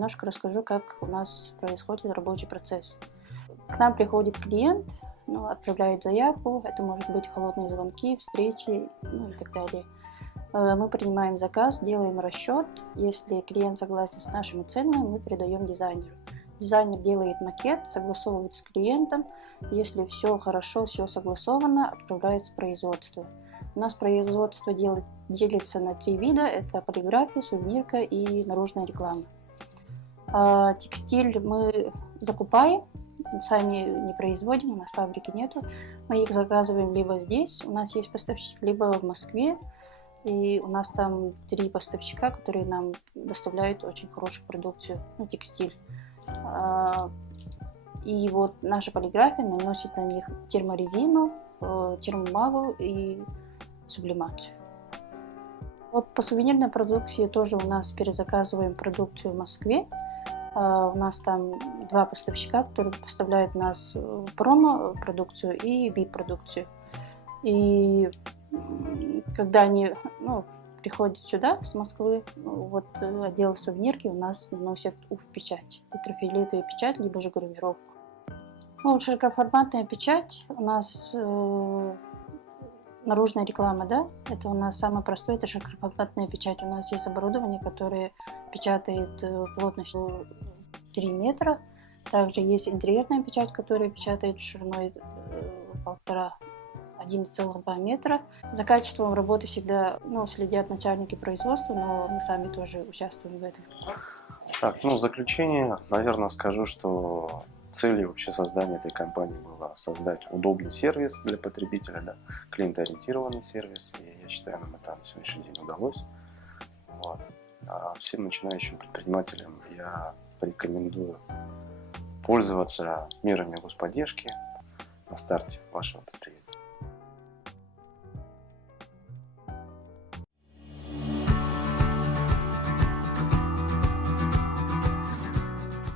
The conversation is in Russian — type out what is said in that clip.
немножко расскажу, как у нас происходит рабочий процесс. К нам приходит клиент, отправляет заявку, это может быть холодные звонки, встречи, и так далее. Мы принимаем заказ, делаем расчет. Если клиент согласен с нашими ценами, мы передаем дизайнеру. Дизайнер делает макет, согласовывает с клиентом. Если все хорошо, все согласовано, отправляется в производство. У нас производство делится на 3 вида. Это полиграфия, сувенирка и наружная реклама. Текстиль мы закупаем, сами не производим, у нас фабрики нету. Мы их заказываем либо здесь, у нас есть поставщик, либо в Москве. И у нас там 3 поставщика, которые нам доставляют очень хорошую продукцию, текстиль. И вот наша полиграфия наносит на них терморезину, термобумагу и сублимацию. Вот по сувенирной продукции тоже у нас перезаказываем продукцию в Москве. У нас там 2 поставщика, которые поставляют нас промо-продукцию и бит-продукцию. И когда они приходят сюда, с Москвы, отдел сувенирки у нас наносят УФ-печать, ультрафиолетовую печать, либо же гравировку. Широкоформатная печать у нас наружная реклама, это у нас самое простое, это широкоформатная печать. У нас есть оборудование, которое печатает плотностью 3 метра. Также есть интерьерная печать, которая печатает шириной 1,2 метра. За качеством работы всегда следят начальники производства, но мы сами тоже участвуем в этом. Так, в заключение, наверное, скажу, что целью вообще создания этой компании было создать удобный сервис для потребителя, клиентоориентированный сервис. И я считаю, нам это на сегодняшний день удалось. А всем начинающим предпринимателям я порекомендую пользоваться мерами господдержки на старте вашего предприятия.